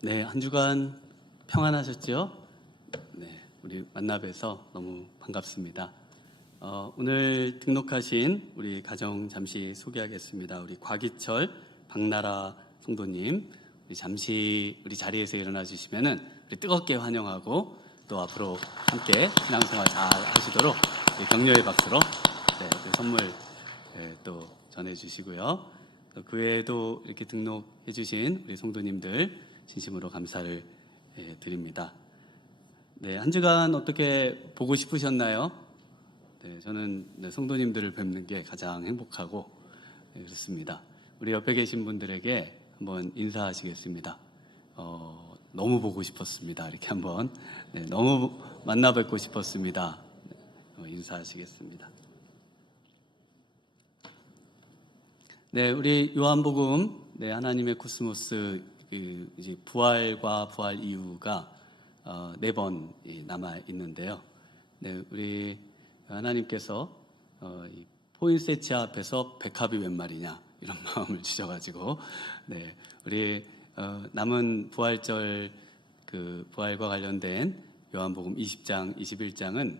네, 한 주간 평안하셨죠? 네, 우리 만나 뵈서 너무 반갑습니다. 오늘 등록하신 우리 가정 잠시 소개하겠습니다. 우리 곽이철, 박나라 성도님, 우리 잠시 우리 자리에서 일어나 주시면은 우리 뜨겁게 환영하고 또 앞으로 함께 신앙생활 잘 하시도록 격려의 박수로 그 선물 또 전해주시고요. 그 외에도 이렇게 등록해 주신 우리 성도님들 진심으로 감사를 드립니다. 네, 한 주간 어떻게 보고 싶으셨나요? 네, 저는 성도님들을 뵙는 게 가장 행복하고 그렇습니다. 우리 옆에 계신 분들에게 한번 인사하시겠습니다. 너무 보고 싶었습니다. 이렇게 한번 너무 만나 뵙고 싶었습니다. 인사하시겠습니다. 네, 우리 요한복음 하나님의 코스모스 이제 부활과 부활 이후가 4번 남아 있는데요. 네, 우리 하나님께서 포인세치아 앞에서 백합이 웬 말이냐 이런 마음을 주셔가지고 우리 남은 부활절 그 부활과 관련된 요한복음 20장, 21장은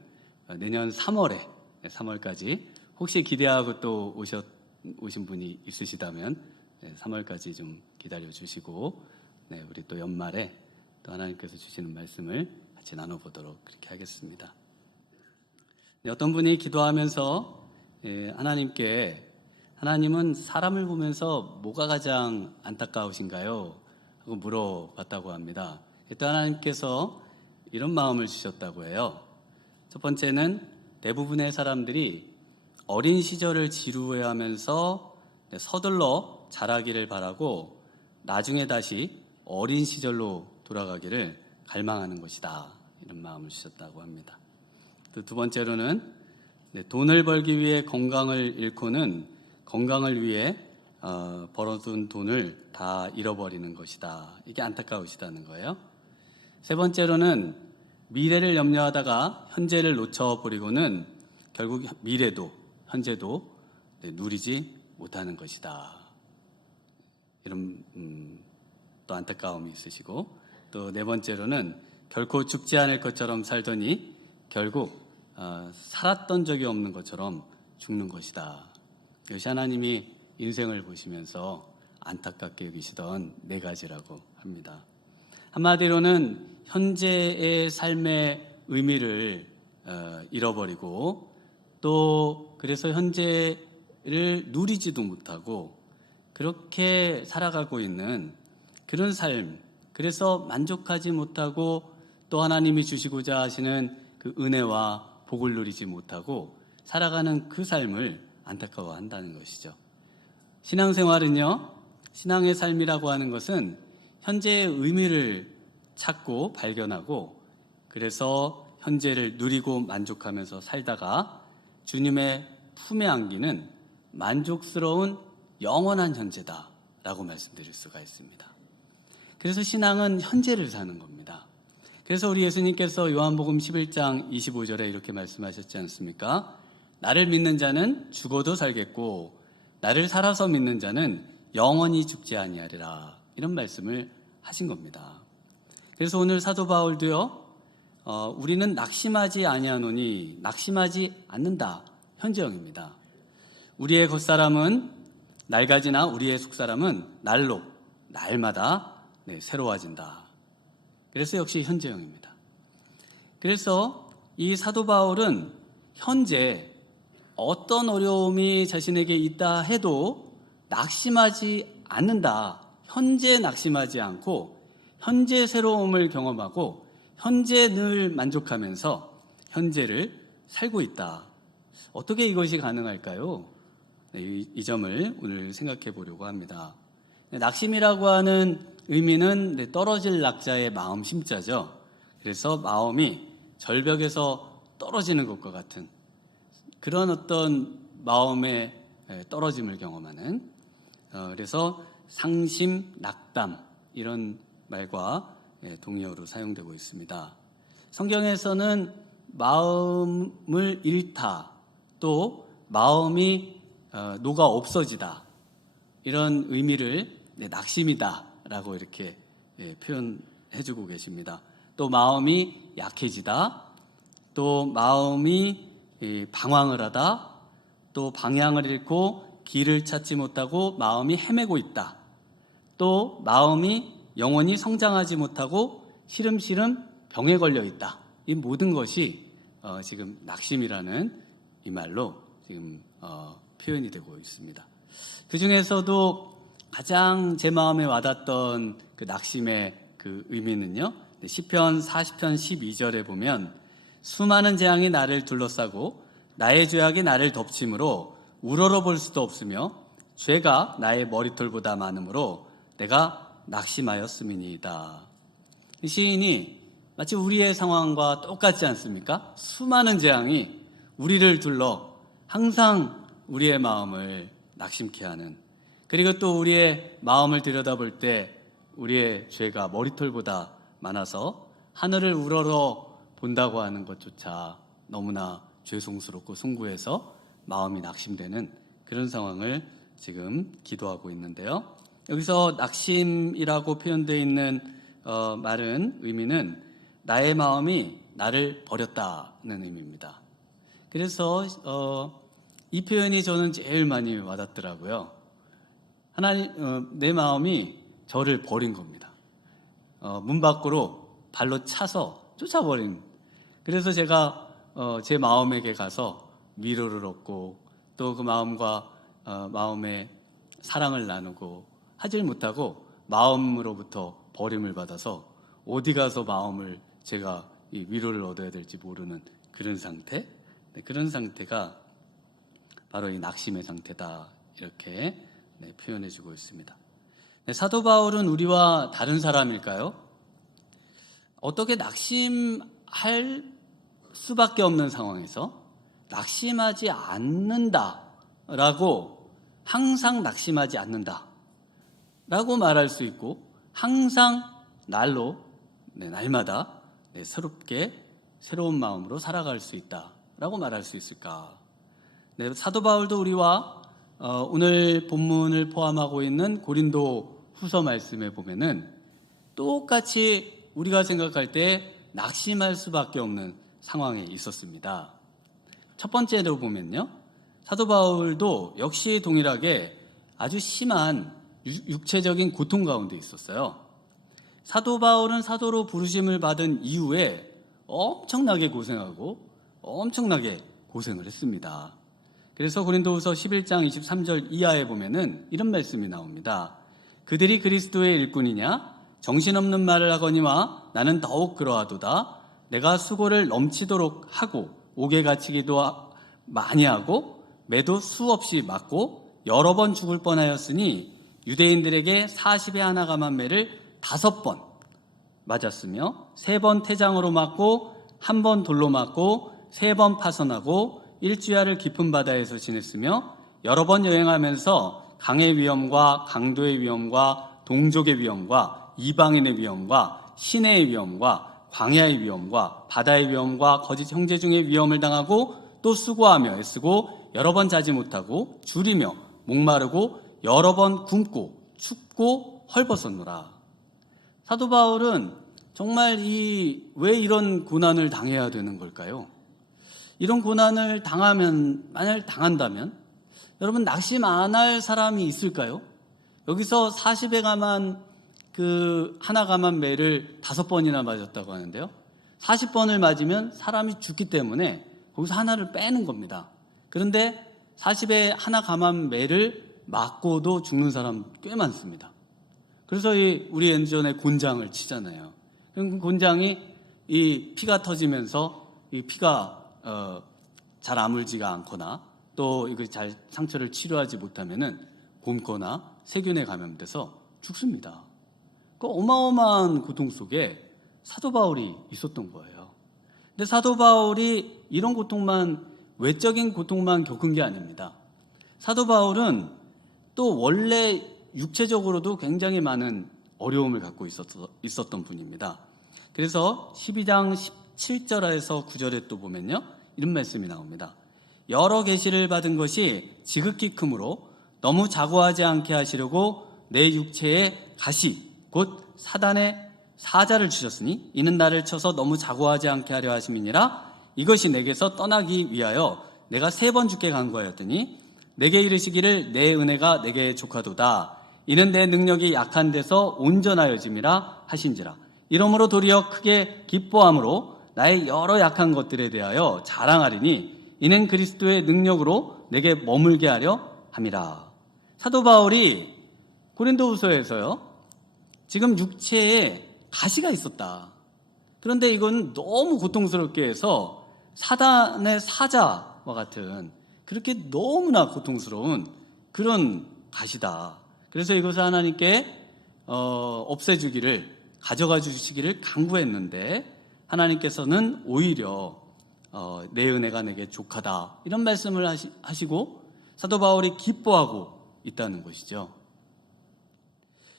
내년 3월까지 혹시 기대하고 또 오신 분이 있으시다면 3월까지 좀 기다려 주시고 우리 또 연말에 또 하나님께서 주시는 말씀을 같이 나눠보도록 그렇게 하겠습니다. 어떤 분이 기도하면서 하나님은 사람을 보면서 뭐가 가장 안타까우신가요? 하고 물어봤다고 합니다. 또 하나님께서 이런 마음을 주셨다고 해요. 첫 번째는 대부분의 사람들이 어린 시절을 지루해하면서 서둘러 자라기를 바라고 나중에 다시 어린 시절로 돌아가기를 갈망하는 것이다. 이런 마음을 주셨다고 합니다. 또 두 번째로는 돈을 벌기 위해 건강을 잃고는 건강을 위해 벌어둔 돈을 다 잃어버리는 것이다. 이게 안타까우시다는 거예요. 세 번째로는 미래를 염려하다가 현재를 놓쳐버리고는 결국 미래도 현재도 누리지 못하는 것이다. 이런 또 안타까움이 있으시고, 또 네 번째로는 결코 죽지 않을 것처럼 살더니 결국 살았던 적이 없는 것처럼 죽는 것이다. 이것이 하나님이 인생을 보시면서 안타깝게 여기시던 4가지라고 합니다. 한마디로는 현재의 삶의 의미를 잃어버리고 또 그래서 현재를 누리지도 못하고 그렇게 살아가고 있는 그런 삶, 그래서 만족하지 못하고 또 하나님이 주시고자 하시는 그 은혜와 복을 누리지 못하고 살아가는 그 삶을 안타까워한다는 것이죠. 신앙생활은요, 신앙의 삶이라고 하는 것은 현재의 의미를 찾고 발견하고 그래서 현재를 누리고 만족하면서 살다가 주님의 품에 안기는 만족스러운 영원한 현재다라고 말씀드릴 수가 있습니다. 그래서 신앙은 현재를 사는 겁니다. 그래서 우리 예수님께서 요한복음 11장 25절에 이렇게 말씀하셨지 않습니까? 나를 믿는 자는 죽어도 살겠고 나를 살아서 믿는 자는 영원히 죽지 아니하리라. 이런 말씀을 하신 겁니다. 그래서 오늘 사도 바울도요, 우리는 낙심하지 아니하노니 낙심하지 않는다. 현재형입니다. 우리의 겉사람은 낡아지나 우리의 속사람은 날마다 새로워진다. 그래서 역시 현재형입니다. 그래서 이 사도 바울은 현재 어떤 어려움이 자신에게 있다 해도 낙심하지 않는다. 현재 낙심하지 않고 현재 새로움을 경험하고 현재 늘 만족하면서 현재를 살고 있다. 어떻게 이것이 가능할까요? 이 점을 오늘 생각해 보려고 합니다. 낙심이라고 하는 의미는 떨어질 낙자의 마음 심자죠. 그래서 마음이 절벽에서 떨어지는 것과 같은 그런 어떤 마음의 떨어짐을 경험하는, 그래서 상심, 낙담 이런 말과 동의어로 사용되고 있습니다. 성경에서는 마음을 잃다, 또 마음이 녹아 없어지다 이런 의미를 낙심이다 라고 이렇게 표현해주고 계십니다. 또 마음이 약해지다, 또 마음이 방황을 하다, 또 방향을 잃고 길을 찾지 못하고 마음이 헤매고 있다, 또 마음이 영원히 성장하지 못하고 시름시름 병에 걸려 있다. 이 모든 것이 지금 낙심이라는 이 말로 지금 표현이 되고 있습니다. 그 중에서도 가장 제 마음에 와닿던 그 낙심의 그 의미는요, 시편 40편 12절에 보면 수많은 재앙이 나를 둘러싸고 나의 죄악이 나를 덮침으로 우러러 볼 수도 없으며 죄가 나의 머리털보다 많으므로 내가 낙심하였음이니이다. 시인이 마치 우리의 상황과 똑같지 않습니까? 수많은 재앙이 우리를 둘러 항상 우리의 마음을 낙심케 하는, 그리고 또 우리의 마음을 들여다볼 때 우리의 죄가 머리털보다 많아서 하늘을 우러러 본다고 하는 것조차 너무나 죄송스럽고 숭고해서 마음이 낙심되는 그런 상황을 지금 기도하고 있는데요. 여기서 낙심이라고 표현되어 있는 말은 의미는 나의 마음이 나를 버렸다는 의미입니다. 그래서 이 표현이 저는 제일 많이 와닿더라고요. 내 마음이 저를 버린 겁니다. 문 밖으로 발로 차서 쫓아버린. 그래서 제가 제 마음에게 가서 위로를 얻고 또 그 마음과 마음의 사랑을 나누고 하질 못하고 마음으로부터 버림을 받아서 어디 가서 마음을 제가 이 위로를 얻어야 될지 모르는 그런 상태, 그런 상태가 바로 이 낙심의 상태다, 이렇게 표현해주고 있습니다. 사도 바울은 우리와 다른 사람일까요? 어떻게 낙심할 수밖에 없는 상황에서 낙심하지 않는다라고, 항상 낙심하지 않는다라고 말할 수 있고, 항상 날마다 새롭게 새로운 마음으로 살아갈 수 있다라고 말할 수 있을까? 사도 바울도 우리와 오늘 본문을 포함하고 있는 고린도 후서 말씀에 보면은 똑같이 우리가 생각할 때 낙심할 수밖에 없는 상황에 있었습니다. 첫 번째로 보면요, 사도 바울도 역시 동일하게 아주 심한 육체적인 고통 가운데 있었어요. 사도 바울은 사도로 부르심을 받은 이후에 엄청나게 고생을 했습니다. 그래서 고린도후서 11장 23절 이하에 보면은 이런 말씀이 나옵니다. 그들이 그리스도의 일꾼이냐? 정신없는 말을 하거니와 나는 더욱 그러하도다. 내가 수고를 넘치도록 하고 옥에 갇히기도 많이 하고 매도 수없이 맞고 여러 번 죽을 뻔하였으니 유대인들에게 40의 하나 감한 매를 5번 맞았으며 3번 태장으로 맞고 1번 돌로 맞고 3번 파선하고 일주야를 깊은 바다에서 지냈으며 여러 번 여행하면서 강의 위험과 강도의 위험과 동족의 위험과 이방인의 위험과 시내의 위험과 광야의 위험과 바다의 위험과 거짓 형제 중의 위험을 당하고 또 수고하며 애쓰고 여러 번 자지 못하고 줄이며 목마르고 여러 번 굶고 춥고 헐벗었노라. 사도 바울은 정말 왜 이런 고난을 당해야 되는 걸까요? 이런 고난을 만약 당한다면 여러분 낙심 안 할 사람이 있을까요? 여기서 40에 감한 하나 감한 매를 5번이나 맞았다고 하는데요. 40번을 맞으면 사람이 죽기 때문에 거기서 하나를 빼는 겁니다. 그런데 40에 하나 감한 매를 맞고도 죽는 사람 꽤 많습니다. 그래서 우리 예전에 곤장을 치잖아요. 그럼 곤장이 이 피가 터지면서 이 피가 잘 아물지가 않거나 또 이거 잘 상처를 치료하지 못하면은 곪거나 세균에 감염돼서 죽습니다. 그 어마어마한 고통 속에 사도 바울이 있었던 거예요. 근데 사도 바울이 이런 외적인 고통만 겪은 게 아닙니다. 사도 바울은 또 원래 육체적으로도 굉장히 많은 어려움을 갖고 있었던 분입니다. 그래서 12장 17절에서 9절에 또 보면요, 이런 말씀이 나옵니다. 여러 계시를 받은 것이 지극히 크므로 너무 자고하지 않게 하시려고 내 육체의 가시 곧 사단의 사자를 주셨으니 이는 나를 쳐서 너무 자고하지 않게 하려 하심이니라. 이것이 내게서 떠나기 위하여 내가 3번 주께 간구하였더니 내게 이르시기를 내 은혜가 내게 족하도다. 이는 내 능력이 약한 데서 온전하여짐이라 하신지라. 이러므로 도리어 크게 기뻐함으로 나의 여러 약한 것들에 대하여 자랑하리니 이는 그리스도의 능력으로 내게 머물게 하려 함이라. 사도 바울이 고린도후서에서요, 지금 육체에 가시가 있었다. 그런데 이건 너무 고통스럽게 해서 사단의 사자와 같은 그렇게 너무나 고통스러운 그런 가시다. 그래서 이것을 하나님께 없애주기를, 가져가 주시기를 간구했는데 하나님께서는 오히려 내 은혜가 내게 족하다, 이런 말씀을 하시고 사도 바울이 기뻐하고 있다는 것이죠.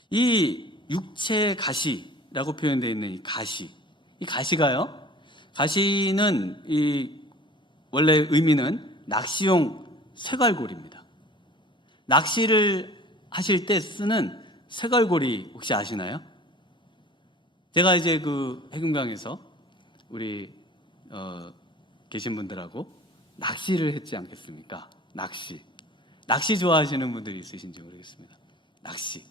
이 육체의 가시라고 표현되어 있는 이 가시가요, 가시는 원래 의미는 낚시용 쇠갈고리입니다. 낚시를 하실 때 쓰는 쇠갈고리 혹시 아시나요? 제가 이제 그 해금강에서 우리 계신 분들하고 낚시를 했지 않겠습니까? 낚시 좋아하시는 분들이 있으신지 모르겠습니다. 낚시.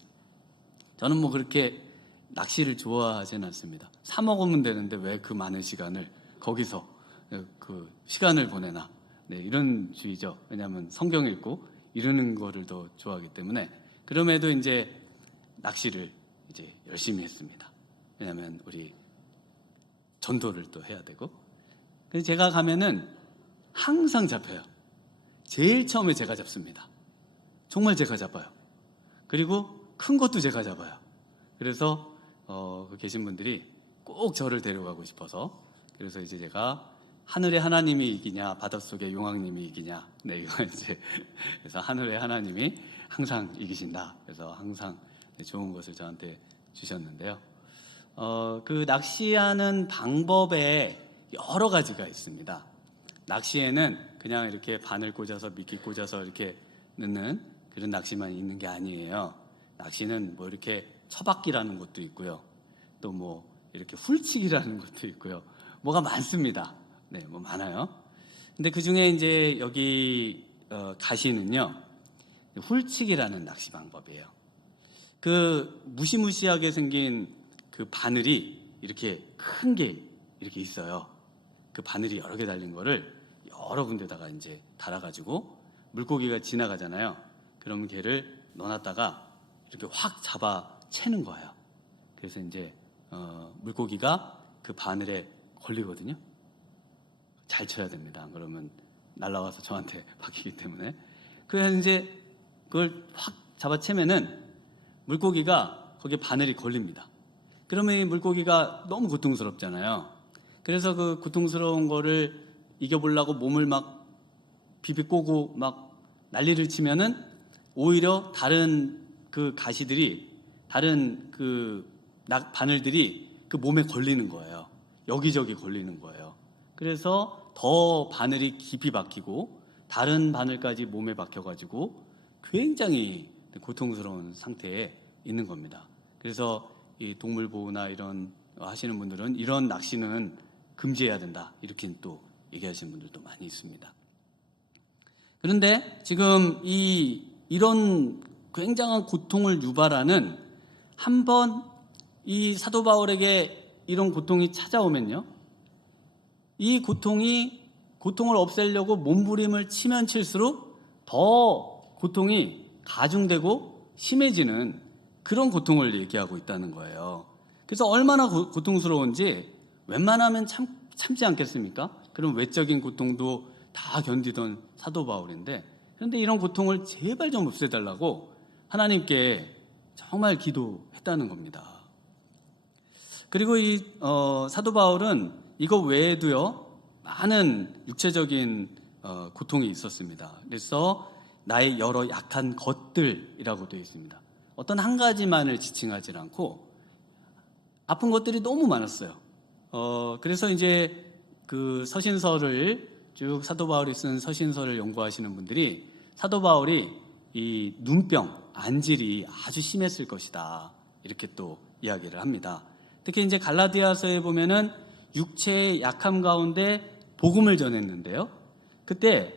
저는 뭐 그렇게 낚시를 좋아하진 않습니다. 사 먹으면 되는데 왜 그 많은 시간을 거기서 그 시간을 보내나. 네, 이런 주의죠. 왜냐하면 성경 읽고 이러는 거를 더 좋아하기 때문에. 그럼에도 이제 낚시를 이제 열심히 했습니다. 왜냐하면 우리 전도를 또 해야 되고. 그래서 제가 가면은 항상 잡혀요. 제일 처음에 제가 잡습니다. 정말 제가 잡아요. 그리고 큰 것도 제가 잡아요. 그래서 계신 분들이 꼭 저를 데려가고 싶어서, 그래서 이제 제가 하늘의 하나님이 이기냐 바닷속의 용왕님이 이기냐, 네, 이거 이제 그래서 하늘의 하나님이 항상 이기신다. 그래서 항상 좋은 것을 저한테 주셨는데요. 그 낚시하는 방법에 여러 가지가 있습니다. 낚시에는 그냥 이렇게 바늘 꽂아서 미끼 꽂아서 이렇게 넣는 그런 낚시만 있는 게 아니에요. 낚시는 뭐 이렇게 처박기라는 것도 있고요. 또 뭐 이렇게 훌치기라는 것도 있고요. 뭐가 많습니다. 네, 뭐 많아요. 근데 그 중에 이제 여기 가시는요, 훌치기라는 낚시 방법이에요. 그 무시무시하게 생긴 그 바늘이 이렇게 큰 게 이렇게 있어요. 그 바늘이 여러 개 달린 거를 여러 군데다가 이제 달아가지고 물고기가 지나가잖아요. 그러면 걔를 넣어놨다가 이렇게 확 잡아 채는 거예요. 그래서 이제 물고기가 그 바늘에 걸리거든요. 잘 쳐야 됩니다. 안 그러면 날아와서 저한테 박히기 때문에. 그래서 이제 그걸 확 잡아채면은 물고기가 거기에 바늘이 걸립니다. 그러면 이 물고기가 너무 고통스럽잖아요. 그래서 그 고통스러운 거를 이겨보려고 몸을 막 비비 꼬고 막 난리를 치면은 오히려 다른 그 가시들이, 다른 그 바늘들이 그 몸에 걸리는 거예요. 여기저기 걸리는 거예요. 그래서 더 바늘이 깊이 박히고 다른 바늘까지 몸에 박혀가지고 굉장히 고통스러운 상태에 있는 겁니다. 그래서 이 동물보호나 이런 하시는 분들은 이런 낚시는 금지해야 된다, 이렇게 또 얘기하시는 분들도 많이 있습니다. 그런데 지금 이런 굉장한 고통을 유발하는, 한번 이 사도 바울에게 이런 고통이 찾아오면요, 이 고통을 없애려고 몸부림을 치면 칠수록 더 고통이 가중되고 심해지는 그런 고통을 얘기하고 있다는 거예요. 그래서 얼마나 고통스러운지 웬만하면 참지 않겠습니까? 그런 외적인 고통도 다 견디던 사도 바울인데, 그런데 이런 고통을 제발 좀 없애달라고 하나님께 정말 기도했다는 겁니다. 그리고 이 사도 바울은 이거 외에도요, 많은 육체적인 고통이 있었습니다. 그래서 나의 여러 약한 것들이라고 되어 있습니다. 어떤 한 가지만을 지칭하지 않고 아픈 것들이 너무 많았어요. 그래서 이제 그 서신서를 쭉 사도 바울이 쓴 서신서를 연구하시는 분들이 사도 바울이 이 눈병, 안질이 아주 심했을 것이다, 이렇게 또 이야기를 합니다. 특히 이제 갈라디아서에 보면은 육체의 약함 가운데 복음을 전했는데요. 그때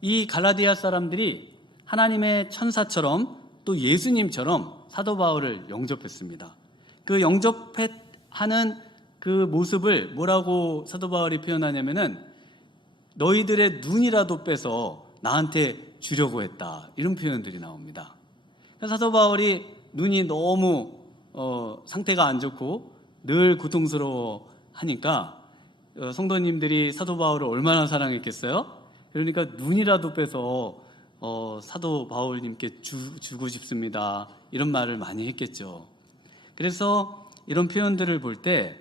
이 갈라디아 사람들이 하나님의 천사처럼 또 예수님처럼 사도 바울을 영접했습니다. 그 영접하는 그 모습을 뭐라고 사도 바울이 표현하냐면은 너희들의 눈이라도 빼서 나한테 주려고 했다, 이런 표현들이 나옵니다. 사도 바울이 눈이 너무 상태가 안 좋고 늘 고통스러워 하니까 성도님들이 사도 바울을 얼마나 사랑했겠어요? 그러니까 눈이라도 빼서 사도 바울님께 주고 싶습니다, 이런 말을 많이 했겠죠. 그래서 이런 표현들을 볼 때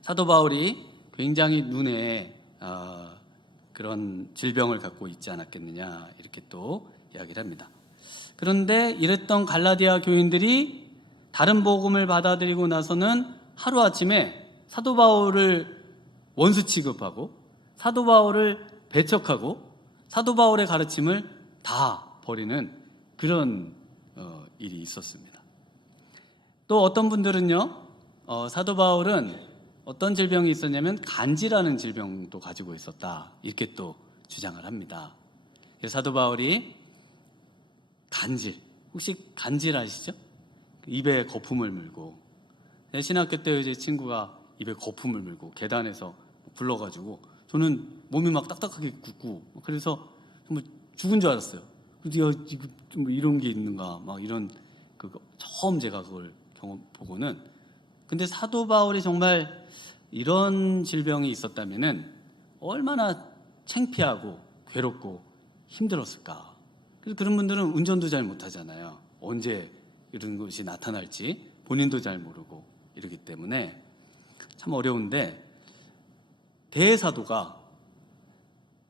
사도 바울이 굉장히 눈에 그런 질병을 갖고 있지 않았겠느냐, 이렇게 또 이야기를 합니다. 그런데 이랬던 갈라디아 교인들이 다른 복음을 받아들이고 나서는 하루아침에 사도 바울을 원수 취급하고 사도 바울을 배척하고 사도 바울의 가르침을 다 버리는 그런 일이 있었습니다. 또 어떤 분들은요, 사도 바울은 어떤 질병이 있었냐면 간지라는 질병도 가지고 있었다, 이렇게 또 주장을 합니다. 사도 바울이 간질, 혹시 간질 아시죠? 입에 거품을 물고, 신학교 때 이제 친구가 입에 거품을 물고 계단에서 불러가지고 저는 몸이 막 딱딱하게 굳고, 그래서 정말 죽은 줄 알았어요. 야, 이거 뭐 이런 게 있는가, 막 이런, 처음 제가 그걸 보고는. 근데 사도 바울이 정말 이런 질병이 있었다면은 얼마나 창피하고 괴롭고 힘들었을까. 그래서 그런 분들은 운전도 잘 못하잖아요. 언제 이런 것이 나타날지 본인도 잘 모르고 이러기 때문에 참 어려운데, 대사도가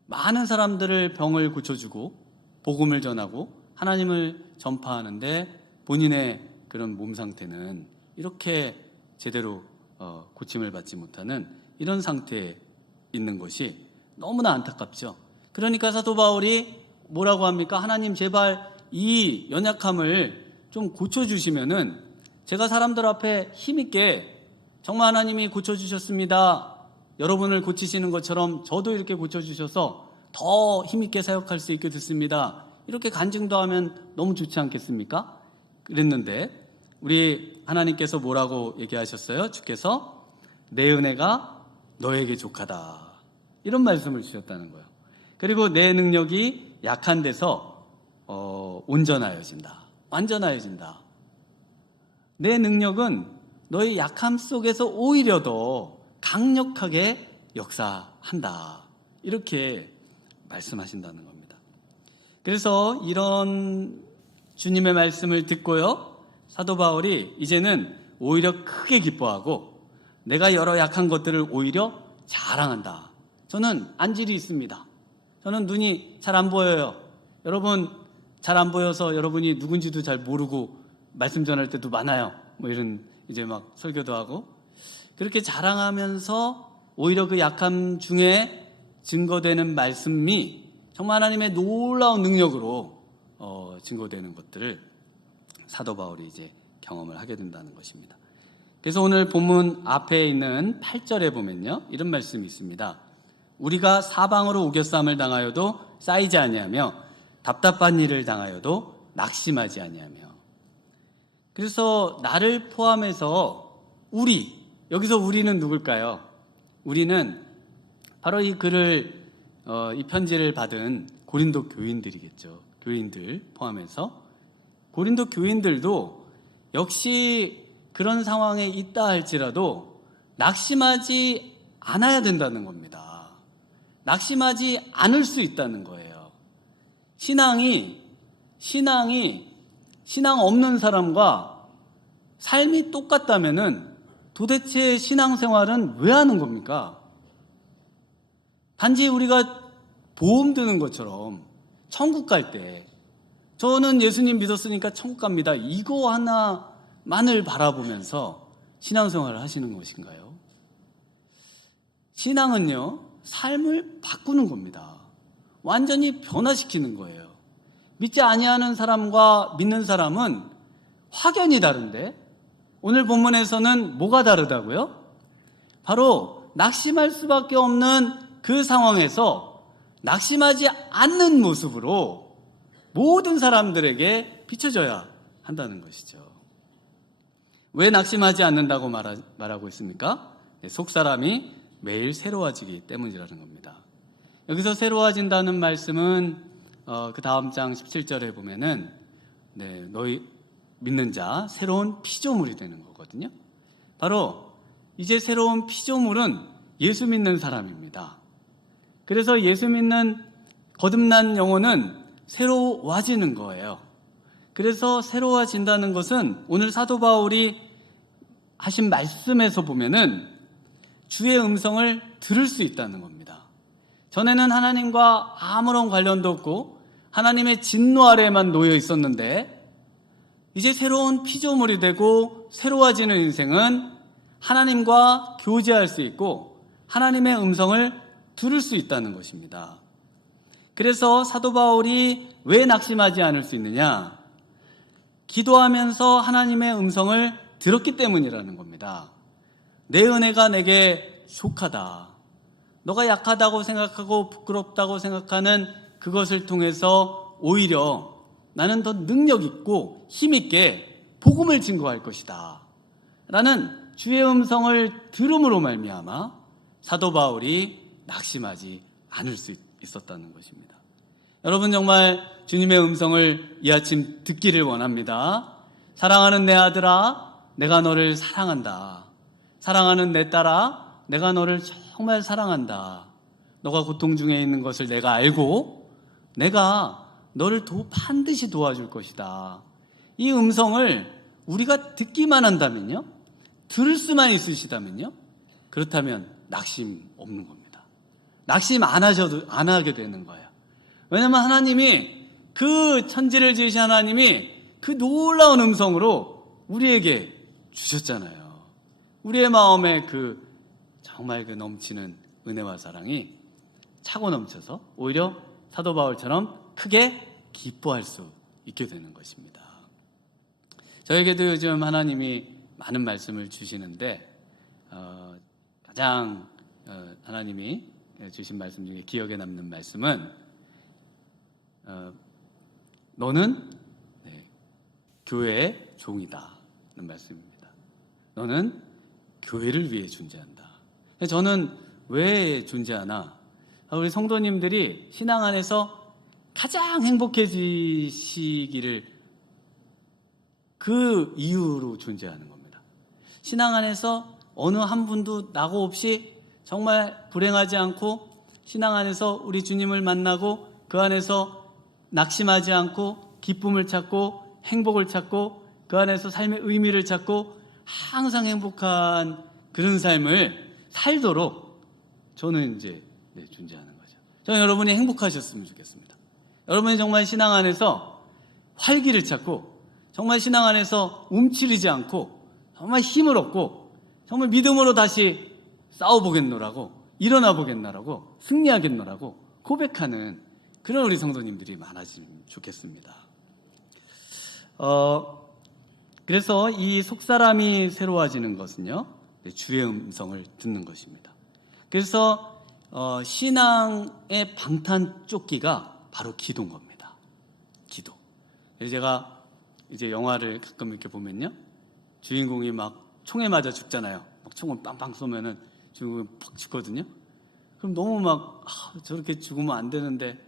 많은 사람들을 병을 고쳐주고 복음을 전하고 하나님을 전파하는데 본인의 그런 몸 상태는 이렇게 제대로 고침을 받지 못하는 이런 상태에 있는 것이 너무나 안타깝죠. 그러니까 사도 바울이 뭐라고 합니까? 하나님, 제발 이 연약함을 좀 고쳐주시면은 제가 사람들 앞에 힘있게 정말 하나님이 고쳐주셨습니다, 여러분을 고치시는 것처럼 저도 이렇게 고쳐주셔서 더 힘있게 사역할 수 있게 됐습니다, 이렇게 간증도 하면 너무 좋지 않겠습니까? 그랬는데 우리 하나님께서 뭐라고 얘기하셨어요? 주께서 내 은혜가 너에게 족하다, 이런 말씀을 주셨다는 거예요. 그리고 내 능력이 약한 데서 온전하여진다, 완전하여진다. 내 능력은 너의 약함 속에서 오히려 더 강력하게 역사한다, 이렇게 말씀하신다는 겁니다. 그래서 이런 주님의 말씀을 듣고요, 사도 바울이 이제는 오히려 크게 기뻐하고 내가 여러 약한 것들을 오히려 자랑한다. 저는 안질이 있습니다. 저는 눈이 잘 안 보여요. 여러분 잘 안 보여서 여러분이 누군지도 잘 모르고 말씀 전할 때도 많아요. 뭐 이런 이제 막 설교도 하고, 그렇게 자랑하면서 오히려 그 약함 중에 증거되는 말씀이 정말 하나님의 놀라운 능력으로 증거되는 것들을 사도 바울이 이제 경험을 하게 된다는 것입니다. 그래서 오늘 본문 앞에 있는 8절에 보면요, 이런 말씀이 있습니다. 우리가 사방으로 우겨싸움을 당하여도 쌓이지 아니하며 답답한 일을 당하여도 낙심하지 아니하며. 그래서 나를 포함해서 여기서 우리는 누굴까요? 우리는 바로 이 글을 이 편지를 받은 고린도 교인들이겠죠. 교인들 포함해서 고린도 교인들도 역시 그런 상황에 있다 할지라도 낙심하지 않아야 된다는 겁니다. 낙심하지 않을 수 있다는 거예요. 신앙 없는 사람과 삶이 똑같다면은 도대체 신앙생활은 왜 하는 겁니까? 단지 우리가 보험 드는 것처럼 천국 갈 때 저는 예수님 믿었으니까 천국 갑니다, 이거 하나만을 바라보면서 신앙생활을 하시는 것인가요? 신앙은요, 삶을 바꾸는 겁니다. 완전히 변화시키는 거예요. 믿지 아니하는 사람과 믿는 사람은 확연히 다른데 오늘 본문에서는 뭐가 다르다고요? 바로 낙심할 수밖에 없는 그 상황에서 낙심하지 않는 모습으로 모든 사람들에게 비춰져야 한다는 것이죠. 왜 낙심하지 않는다고 말하고 있습니까? 속사람이 매일 새로워지기 때문이라는 겁니다. 여기서 새로워진다는 말씀은 그 다음 장 17절에 보면은 너희 믿는 자 새로운 피조물이 되는 거거든요. 바로 이제 새로운 피조물은 예수 믿는 사람입니다. 그래서 예수 믿는 거듭난 영혼은 새로워지는 거예요. 그래서 새로워진다는 것은 오늘 사도 바울이 하신 말씀에서 보면은 주의 음성을 들을 수 있다는 겁니다. 전에는 하나님과 아무런 관련도 없고 하나님의 진노 아래에만 놓여 있었는데 이제 새로운 피조물이 되고 새로워지는 인생은 하나님과 교제할 수 있고 하나님의 음성을 들을 수 있다는 것입니다. 그래서 사도 바울이 왜 낙심하지 않을 수 있느냐? 기도하면서 하나님의 음성을 들었기 때문이라는 겁니다. 내 은혜가 내게 족하다. 너가 약하다고 생각하고 부끄럽다고 생각하는 그것을 통해서 오히려 나는 더 능력 있고 힘 있게 복음을 증거할 것이다 라는 주의 음성을 들음으로 말미암아 사도 바울이 낙심하지 않을 수 있었다는 것입니다. 여러분 정말 주님의 음성을 이 아침 듣기를 원합니다. 사랑하는 내 아들아, 내가 너를 사랑한다. 사랑하는 내 딸아, 내가 너를 정말 사랑한다. 너가 고통 중에 있는 것을 내가 알고 내가 너를 반드시 도와줄 것이다. 이 음성을 우리가 듣기만 한다면요, 들을 수만 있으시다면요, 그렇다면 낙심 없는 겁니다. 낙심 안 하게 되는 거예요. 왜냐하면 하나님이 그 천지를 지으신 하나님이 그 놀라운 음성으로 우리에게 주셨잖아요. 우리의 마음에 정말 넘치는 은혜와 사랑이 차고 넘쳐서 오히려 사도 바울처럼 크게 기뻐할 수 있게 되는 것입니다. 저에게도 요즘 하나님이 많은 말씀을 주시는데 가장 하나님이 주신 말씀 중에 기억에 남는 말씀은 너는 교회의 종이다 는 말씀입니다. 너는 교회를 위해 존재한다. 저는 왜 존재하나? 우리 성도님들이 신앙 안에서 가장 행복해지시기를 그 이유로 존재하는 겁니다. 신앙 안에서 어느 한 분도 낙오 없이 정말 불행하지 않고 신앙 안에서 우리 주님을 만나고 그 안에서 낙심하지 않고 기쁨을 찾고 행복을 찾고 그 안에서 삶의 의미를 찾고 항상 행복한 그런 삶을 살도록 저는 이제 존재하는 거죠. 저는 여러분이 행복하셨으면 좋겠습니다. 여러분이 정말 신앙 안에서 활기를 찾고 정말 신앙 안에서 움츠리지 않고 정말 힘을 얻고 정말 믿음으로 다시 싸워보겠노라고 일어나 보겠노라고 승리하겠노라고 고백하는 그런 우리 성도님들이 많아지면 좋겠습니다. 그래서 이 속사람이 새로워지는 것은요, 주의 음성을 듣는 것입니다. 그래서 신앙의 방탄조끼가 바로 기도인 겁니다. 기도. 제가 이제 영화를 가끔 이렇게 보면요, 주인공이 막 총에 맞아 죽잖아요. 막 총을 빵빵 쏘면은 주인공이 팍 죽거든요. 그럼 너무 막 저렇게 죽으면 안 되는데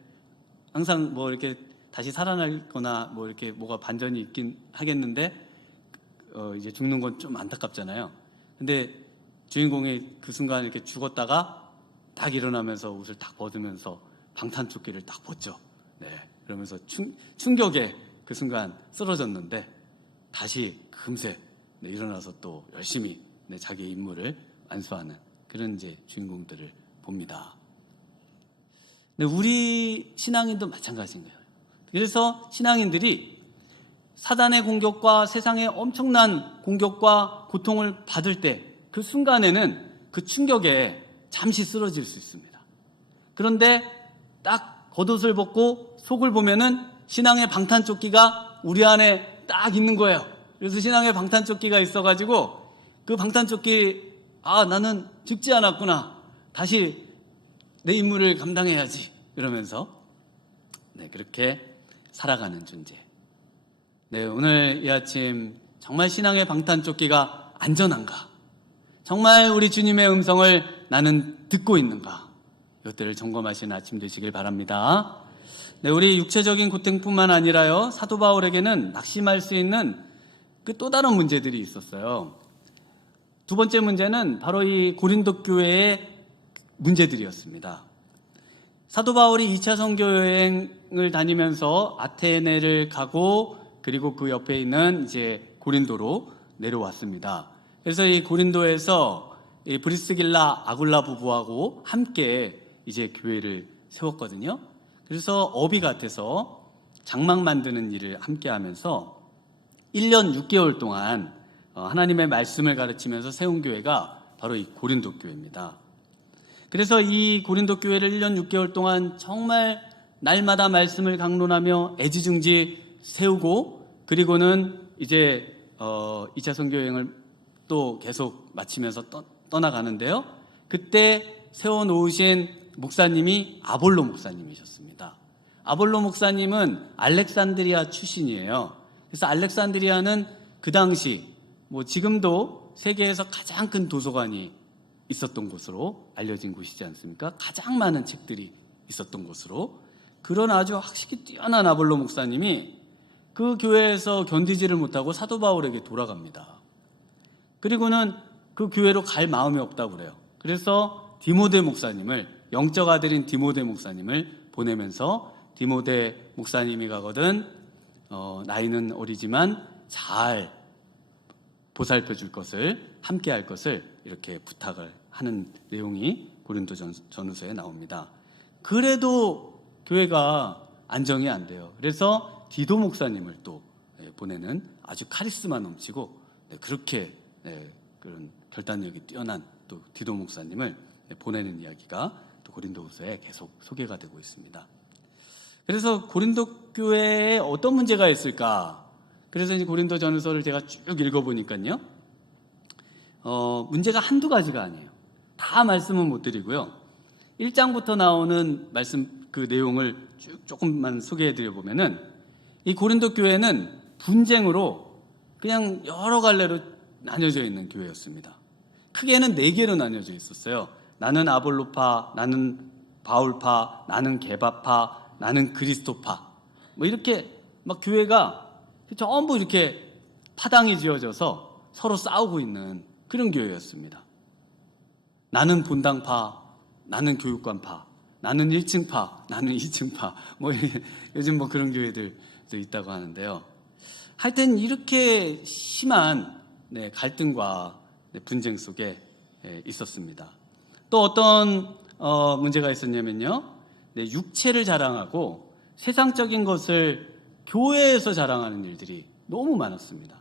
항상 뭐 이렇게 다시 살아날거나 뭐 이렇게 뭐가 반전이 있긴 하겠는데 이제 죽는 건 좀 안타깝잖아요. 근데 주인공이 그 순간 이렇게 죽었다가 딱 일어나면서 옷을 딱 벗으면서 방탄조끼를 딱 벗죠. 그러면서 충격에 그 순간 쓰러졌는데 다시 금세 일어나서 또 열심히 자기의 임무를 완수하는 그런 이제 주인공들을 봅니다. 근데 우리 신앙인도 마찬가지인 거예요. 그래서 신앙인들이 사단의 공격과 세상의 엄청난 공격과 고통을 받을 때 그 순간에는 그 충격에 잠시 쓰러질 수 있습니다. 그런데 딱 겉옷을 벗고 속을 보면은 신앙의 방탄조끼가 우리 안에 딱 있는 거예요. 그래서 신앙의 방탄조끼가 있어가지고 그 방탄조끼 나는 죽지 않았구나. 다시 내 임무를 감당해야지. 이러면서 그렇게 살아가는 존재. 오늘 이 아침 정말 신앙의 방탄조끼가 안전한가? 정말 우리 주님의 음성을 나는 듣고 있는가? 이것들을 점검하시는 아침 되시길 바랍니다. 우리 육체적인 고통뿐만 아니라요, 사도 바울에게는 낙심할 수 있는 그 또 다른 문제들이 있었어요. 두 번째 문제는 바로 이 고린도 교회의 문제들이었습니다. 사도 바울이 2차 선교 여행을 다니면서 아테네를 가고 그리고 그 옆에 있는 이제 고린도로 내려왔습니다. 그래서 이 고린도에서 이 브리스길라 아굴라 부부하고 함께 이제 교회를 세웠거든요. 그래서 어비 같아서 장막 만드는 일을 함께 하면서 1년 6개월 동안 하나님의 말씀을 가르치면서 세운 교회가 바로 이 고린도 교회입니다. 그래서 이 고린도 교회를 1년 6개월 동안 정말 날마다 말씀을 강론하며 애지중지 세우고 그리고는 이제 2차 선교 여행을 또 계속 마치면서 떠나가는데요. 그때 세워놓으신 목사님이 아볼로 목사님이셨습니다. 아볼로 목사님은 알렉산드리아 출신이에요. 그래서 알렉산드리아는 그 당시 지금도 세계에서 가장 큰 도서관이 있었던 곳으로 알려진 곳이지 않습니까? 가장 많은 책들이 있었던 곳으로. 그런 아주 학식이 뛰어난 아볼로 목사님이 그 교회에서 견디지를 못하고 사도 바울에게 돌아갑니다. 그리고는 그 교회로 갈 마음이 없다고 그래요. 그래서 디모데 목사님을, 영적 아들인 디모데 목사님을 보내면서 디모데 목사님이 가거든 나이는 어리지만 잘 보살펴 줄 것을, 함께 할 것을 이렇게 부탁을 하는 내용이 고린도 전후서에 나옵니다. 그래도 교회가 안정이 안 돼요. 그래서 디도 목사님을 또 보내는 아주 카리스마 넘치고 그렇게 그런 결단력이 뛰어난 또 디도 목사님을 보내는 이야기가 또 고린도후서에 계속 소개가 되고 있습니다. 그래서 고린도 교회에 어떤 문제가 있을까? 그래서 이제 고린도 전후서를 제가 쭉 읽어보니까요, 문제가 한두 가지가 아니에요. 다 말씀은 못 드리고요. 1장부터 나오는 말씀 그 내용을 쭉 조금만 소개해드려 보면은 이 고린도 교회는 분쟁으로 그냥 여러 갈래로 나뉘어져 있는 교회였습니다. 크게는 4개로 나뉘어져 있었어요. 나는 아볼로파, 나는 바울파, 나는 게바파, 나는 그리스도파. 이렇게 막 교회가 전부 이렇게 파당이 지어져서 서로 싸우고 있는 그런 교회였습니다. 나는 본당파, 나는 교육관파, 나는 1층파, 나는 2층파. 요즘 그런 교회들도 있다고 하는데요. 하여튼 이렇게 심한 갈등과 분쟁 속에 있었습니다. 또 어떤 문제가 있었냐면요, 육체를 자랑하고 세상적인 것을 교회에서 자랑하는 일들이 너무 많았습니다.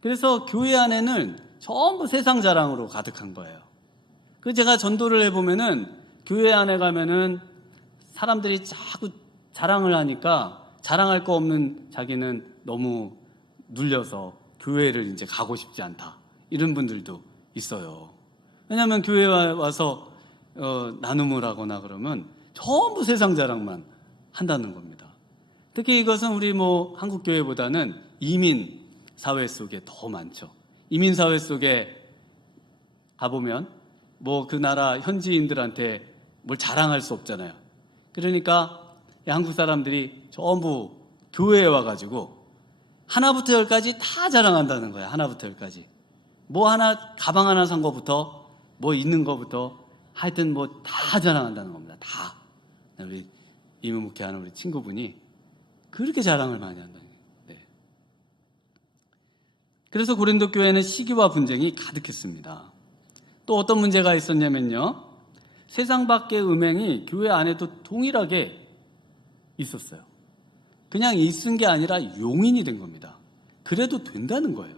그래서 교회 안에는 전부 세상 자랑으로 가득한 거예요. 그래서 제가 전도를 해보면은 교회 안에 가면은 사람들이 자꾸 자랑을 하니까 자랑할 거 없는 자기는 너무 눌려서 교회를 이제 가고 싶지 않다. 이런 분들도 있어요. 왜냐하면 교회에 와서 나눔을 하거나 그러면 전부 세상 자랑만 한다는 겁니다. 특히 이것은 우리 한국 교회보다는 이민 사회 속에 더 많죠. 이민 사회 속에 가보면 그 나라 현지인들한테 뭘 자랑할 수 없잖아요. 그러니까 한국 사람들이 전부 교회에 와가지고 하나부터 열까지 다 자랑한다는 거야. 하나부터 열까지. 가방 하나 산 거부터 있는 거부터 하여튼 다 자랑한다는 겁니다. 다. 우리 이민 목회하는 우리 친구분이 그렇게 자랑을 많이 한다는 거예요. 그래서 고린도 교회는 시기와 분쟁이 가득했습니다. 또 어떤 문제가 있었냐면요, 세상 밖의 음행이 교회 안에도 동일하게 있었어요. 그냥 있은 게 아니라 용인이 된 겁니다. 그래도 된다는 거예요.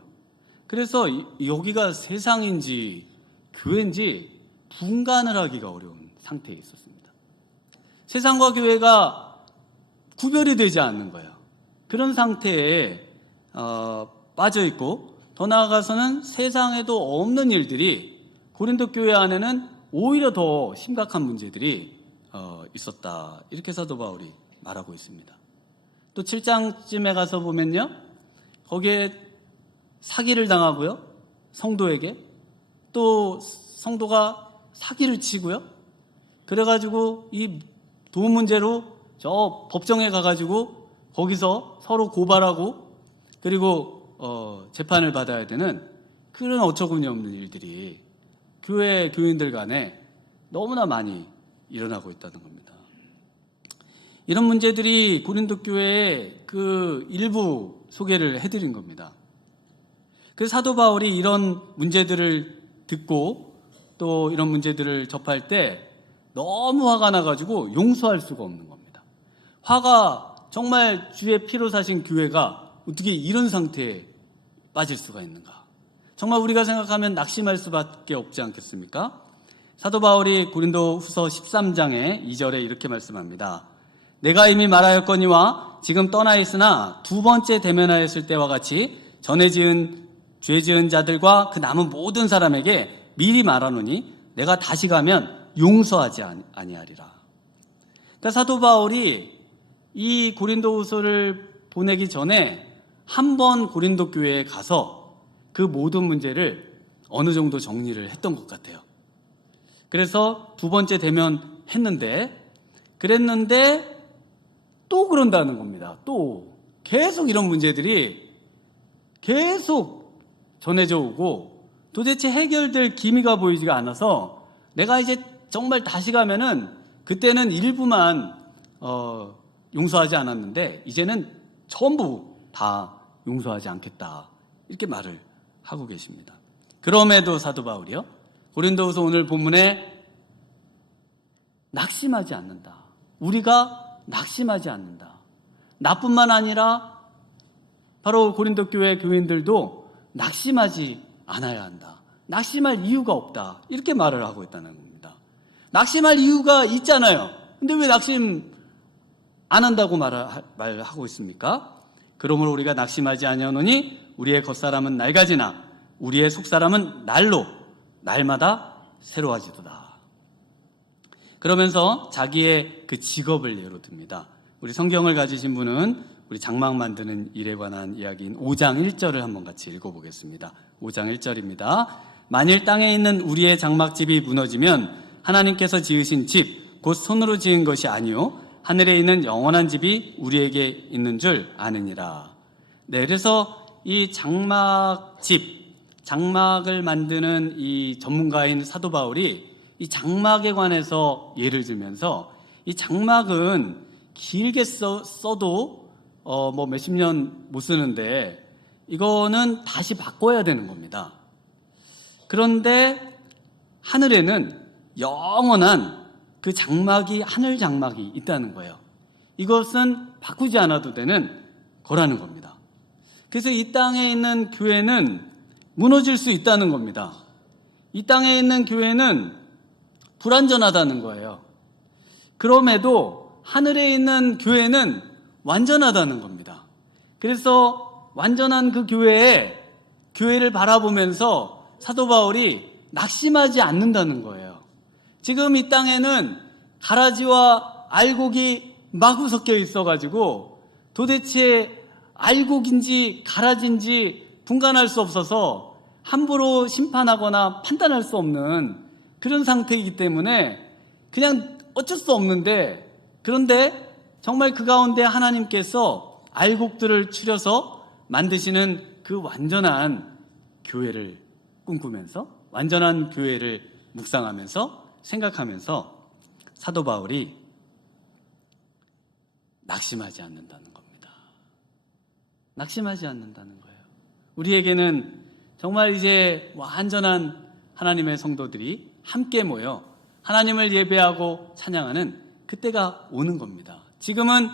그래서 여기가 세상인지 교회인지 분간을 하기가 어려운 상태에 있었습니다. 세상과 교회가 구별이 되지 않는 거예요. 그런 상태에 빠져 있고, 더 나아가서는 세상에도 없는 일들이 고린도 교회 안에는 오히려 더 심각한 문제들이 있었다. 이렇게 사도 바울이 말하고 있습니다. 또 7장쯤에 가서 보면요, 거기에 사기를 당하고요, 성도에게. 또 성도가 사기를 치고요. 그래가지고 이 돈 문제로 저 법정에 가가지고 거기서 서로 고발하고, 그리고 재판을 받아야 되는 그런 어처구니 없는 일들이 교회 교인들 간에 너무나 많이 일어나고 있다는 겁니다. 이런 문제들이 고린도 교회의 그 일부 소개를 해드린 겁니다. 그래서 사도 바울이 이런 문제들을 듣고 또 이런 문제들을 접할 때 너무 화가 나가지고 용서할 수가 없는 겁니다. 화가, 정말 주의 피로 사신 교회가 어떻게 이런 상태에 빠질 수가 있는가? 정말 우리가 생각하면 낙심할 수밖에 없지 않겠습니까? 사도 바울이 고린도 후서 13장의 2절에 이렇게 말씀합니다. 내가 이미 말하였거니와 지금 떠나 있으나 두 번째 대면하였을 때와 같이 전에 죄 지은 자들과 그 남은 모든 사람에게 미리 말하노니 내가 다시 가면 용서하지 아니하리라. 그러니까 사도 바울이 이 고린도 후서를 보내기 전에 한 번 고린도 교회에 가서 그 모든 문제를 어느 정도 정리를 했던 것 같아요. 그래서 두 번째 그랬는데 또 그런다는 겁니다. 또 계속 이런 문제들이 계속 전해져 오고 도대체 해결될 기미가 보이지가 않아서 내가 이제 정말 다시 가면은 그때는 일부만 용서하지 않았는데 이제는 전부 다 용서하지 않겠다, 이렇게 말을 하고 계십니다. 그럼에도 사도 바울이요, 고린도후서 오늘 본문에 낙심하지 않는다. 우리가 낙심하지 않는다. 나뿐만 아니라 바로 고린도 교회 교인들도 낙심하지 않아야 한다. 낙심할 이유가 없다. 이렇게 말을 하고 있다는 겁니다. 낙심할 이유가 있잖아요. 근데 왜 낙심 안 한다고 말하고 있습니까? 그러므로 우리가 낙심하지 아니하노니 우리의 겉사람은 낡아지나 우리의 속사람은 날마다 새로워지도다. 그러면서 자기의 그 직업을 예로 듭니다. 우리 성경을 가지신 분은 우리 장막 만드는 일에 관한 이야기인 5장 1절을 한번 같이 읽어보겠습니다. 5장 1절입니다. 만일 땅에 있는 우리의 장막집이 무너지면 하나님께서 지으신 집, 곧 손으로 지은 것이 아니요 하늘에 있는 영원한 집이 우리에게 있는 줄 아느니라. 네, 그래서 이 장막을 만드는 이 전문가인 사도 바울이 이 장막에 관해서 예를 들면서, 이 장막은 길게 써도 뭐 몇십 년 못 쓰는데 이거는 다시 바꿔야 되는 겁니다. 그런데 하늘에는 영원한 그 장막이, 하늘 장막이 있다는 거예요. 이것은 바꾸지 않아도 되는 거라는 겁니다. 그래서 이 땅에 있는 교회는 무너질 수 있다는 겁니다. 이 땅에 있는 교회는 불완전하다는 거예요. 그럼에도 하늘에 있는 교회는 완전하다는 겁니다. 그래서 완전한 그 교회를 바라보면서 사도 바울이 낙심하지 않는다는 거예요. 지금 이 땅에는 가라지와 알곡이 마구 섞여 있어가지고 도대체 알곡인지 가라지인지 분간할 수 없어서 함부로 심판하거나 판단할 수 없는 그런 상태이기 때문에 그냥 어쩔 수 없는데, 그런데 정말 그 가운데 하나님께서 알곡들을 추려서 만드시는 그 완전한 교회를 꿈꾸면서, 완전한 교회를 묵상하면서 생각하면서 사도 바울이 낙심하지 않는다는 겁니다. 낙심하지 않는다는 거예요. 우리에게는 정말 이제 완전한 하나님의 성도들이 함께 모여 하나님을 예배하고 찬양하는 그때가 오는 겁니다. 지금은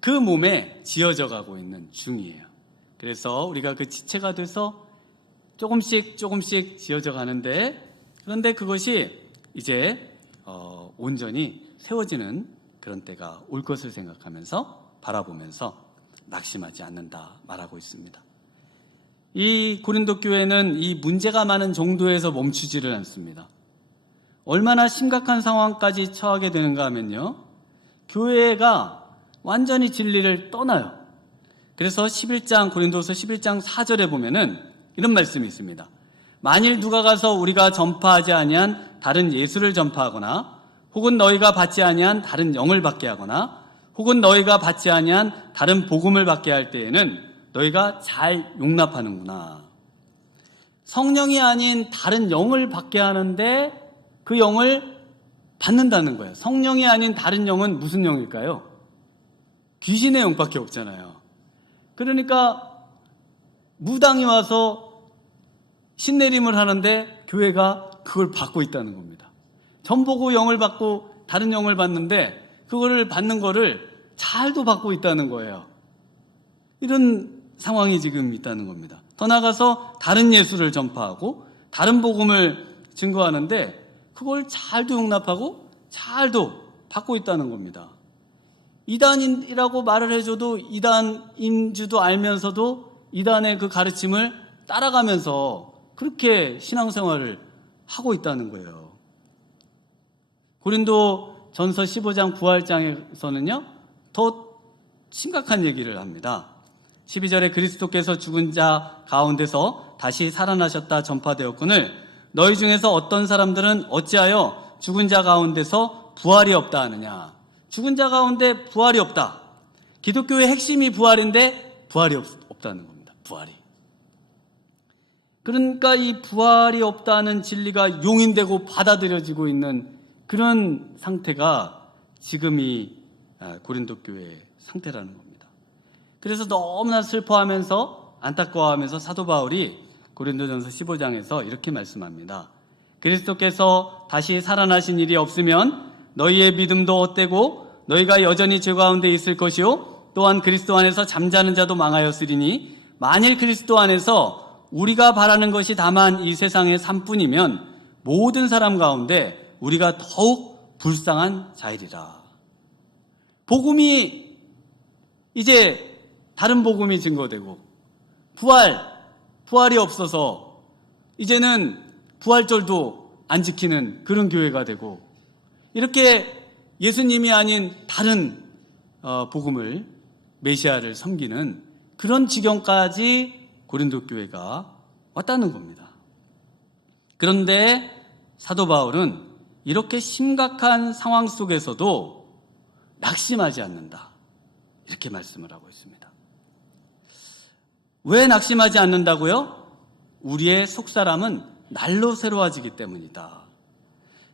그 몸에 지어져 가고 있는 중이에요. 그래서 우리가 그 지체가 돼서 조금씩 지어져 가는데, 그런데 그것이 이제 온전히 세워지는 그런 때가 올 것을 생각하면서 바라보면서 낙심하지 않는다 말하고 있습니다. 이 고린도 교회는 이 문제가 많은 정도에서 멈추지를 않습니다. 얼마나 심각한 상황까지 처하게 되는가 하면요, 교회가 완전히 진리를 떠나요. 그래서 고린도서 11장 4절에 보면은 이런 말씀이 있습니다. 만일 누가 가서 우리가 전파하지 아니한 다른 예수를 전파하거나, 혹은 너희가 받지 아니한 다른 영을 받게 하거나, 혹은 너희가 받지 아니한 다른 복음을 받게 할 때에는 너희가 잘 용납하는구나. 성령이 아닌 다른 영을 받게 하는데 그 영을 받는다는 거예요. 성령이 아닌 다른 영은 무슨 영일까요? 귀신의 영밖에 없잖아요. 그러니까 무당이 와서 신내림을 하는데 교회가 그걸 받고 있다는 겁니다. 전보고 영을 받고 다른 영을 받는데 그거를 받는 거를 잘도 받고 있다는 거예요. 이런 상황이 지금 있다는 겁니다. 더 나아가서 다른 예수를 전파하고 다른 복음을 증거하는데 그걸 잘도 용납하고 잘도 받고 있다는 겁니다. 이단이라고 말을 해줘도 이단인 줄도 알면서도 이단의 그 가르침을 따라가면서 그렇게 신앙생활을 하고 있다는 거예요. 고린도 전서 15장 부활장에서는요, 더 심각한 얘기를 합니다. 12절에 그리스도께서 죽은 자 가운데서 다시 살아나셨다 전파되었거늘 너희 중에서 어떤 사람들은 어찌하여 죽은 자 가운데서 부활이 없다 하느냐. 죽은 자 가운데 부활이 없다. 기독교의 핵심이 부활인데 부활이 없다는 겁니다. 부활이. 그러니까 이 부활이 없다는 진리가 용인되고 받아들여지고 있는 그런 상태가 지금 이 고린도 교회의 상태라는 겁니다. 그래서 너무나 슬퍼하면서 안타까워하면서 사도 바울이 고린도전서 15장에서 이렇게 말씀합니다. 그리스도께서 다시 살아나신 일이 없으면 너희의 믿음도 헛되고 너희가 여전히 죄 가운데 있을 것이요 또한 그리스도 안에서 잠자는 자도 망하였으리니 만일 그리스도 안에서 우리가 바라는 것이 다만 이 세상의 삶뿐이면 모든 사람 가운데 우리가 더욱 불쌍한 자이리라. 복음이 이제 다른 복음이 증거되고 부활이 없어서 이제는 부활절도 안 지키는 그런 교회가 되고 이렇게 예수님이 아닌 다른 복음을 메시아를 섬기는 그런 지경까지 고린도 교회가 왔다는 겁니다. 그런데 사도 바울은 이렇게 심각한 상황 속에서도 낙심하지 않는다. 이렇게 말씀을 하고 있습니다. 왜 낙심하지 않는다고요? 우리의 속사람은 날로 새로워지기 때문이다.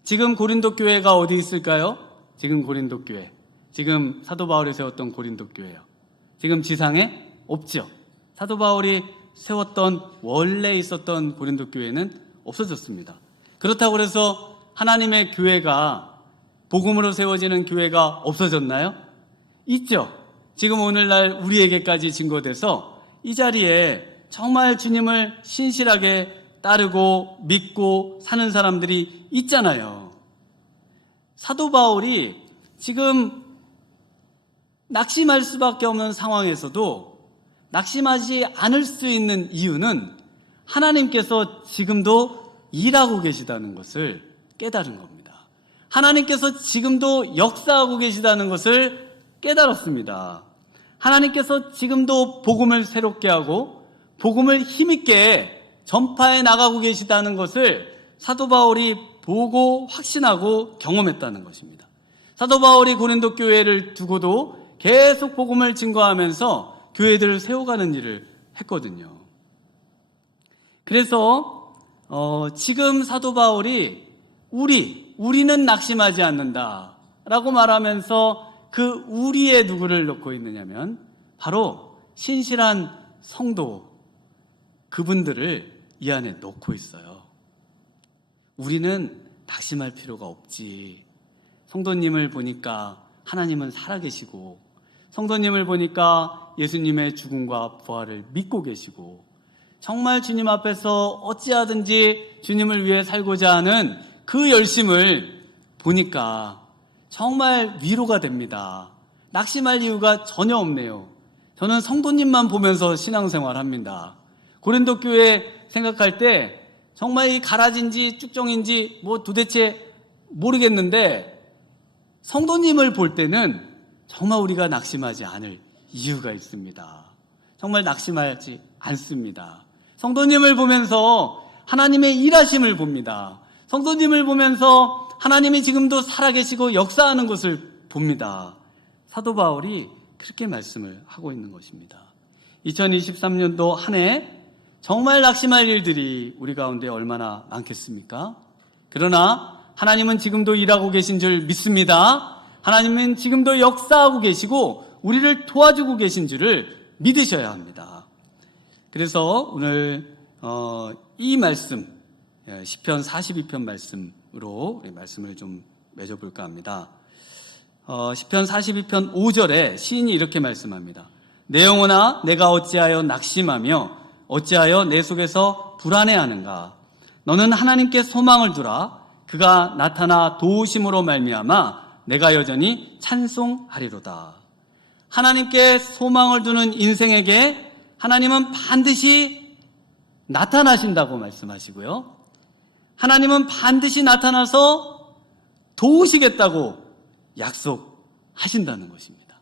지금 고린도 교회가 어디 있을까요? 지금 고린도 교회. 지금 사도 바울이 세웠던 고린도 교회요. 지금 지상에 없죠. 사도 바울이 세웠던 원래 있었던 고린도 교회는 없어졌습니다. 그렇다고 해서 하나님의 교회가 복음으로 세워지는 교회가 없어졌나요? 있죠. 지금 오늘날 우리에게까지 증거돼서 이 자리에 정말 주님을 신실하게 따르고 믿고 사는 사람들이 있잖아요. 사도 바울이 지금 낙심할 수밖에 없는 상황에서도 낙심하지 않을 수 있는 이유는 하나님께서 지금도 일하고 계시다는 것을 깨달은 겁니다. 하나님께서 지금도 역사하고 계시다는 것을 깨달았습니다. 하나님께서 지금도 복음을 새롭게 하고 복음을 힘있게 전파해 나가고 계시다는 것을 사도 바울이 보고 확신하고 경험했다는 것입니다. 사도 바울이 고린도 교회를 두고도 계속 복음을 증거하면서 교회들을 세워가는 일을 했거든요. 그래서 지금 사도 바울이 우리는 낙심하지 않는다 라고 말하면서 그 우리에 누구를 놓고 있느냐면 바로 신실한 성도 그분들을 이 안에 놓고 있어요. 우리는 낙심할 필요가 없지. 성도님을 보니까 하나님은 살아계시고 성도님을 보니까 예수님의 죽음과 부활을 믿고 계시고 정말 주님 앞에서 어찌하든지 주님을 위해 살고자 하는 그 열심을 보니까 정말 위로가 됩니다. 낙심할 이유가 전혀 없네요. 저는 성도님만 보면서 신앙생활합니다. 고린도 교회 생각할 때 정말 이 가라지인지 쭉정인지 뭐 도대체 모르겠는데 성도님을 볼 때는 정말 우리가 낙심하지 않을 이유가 있습니다. 정말 낙심하지 않습니다. 성도님을 보면서 하나님의 일하심을 봅니다. 성도님을 보면서 하나님이 지금도 살아계시고 역사하는 것을 봅니다. 사도 바울이 그렇게 말씀을 하고 있는 것입니다. 2023년도 한 해 정말 낙심할 일들이 우리 가운데 얼마나 많겠습니까? 그러나 하나님은 지금도 일하고 계신 줄 믿습니다. 하나님은 지금도 역사하고 계시고 우리를 도와주고 계신 줄을 믿으셔야 합니다. 그래서 오늘 이 말씀, 시편 42편 말씀으로 우리 말씀을 좀 맺어볼까 합니다. 시편 42편 5절에 시인이 이렇게 말씀합니다. 내 영혼아 내가 어찌하여 낙심하며 어찌하여 내 속에서 불안해하는가. 너는 하나님께 소망을 두라. 그가 나타나 도우심으로 말미암아 내가 여전히 찬송하리로다. 하나님께 소망을 두는 인생에게 하나님은 반드시 나타나신다고 말씀하시고요. 하나님은 반드시 나타나서 도우시겠다고 약속하신다는 것입니다.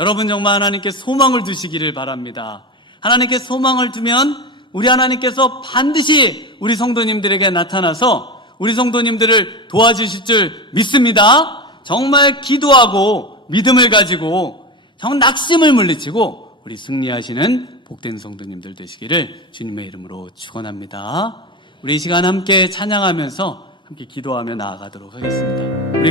여러분 정말 하나님께 소망을 두시기를 바랍니다. 하나님께 소망을 두면 우리 하나님께서 반드시 우리 성도님들에게 나타나서 우리 성도님들을 도와주실 줄 믿습니다. 정말 기도하고 믿음을 가지고 정말 낙심을 물리치고 우리 승리하시는 복된 성도님들 되시기를 주님의 이름으로 축원합니다. 우리 이 시간 함께 찬양하면서 함께 기도하며 나아가도록 하겠습니다. 우리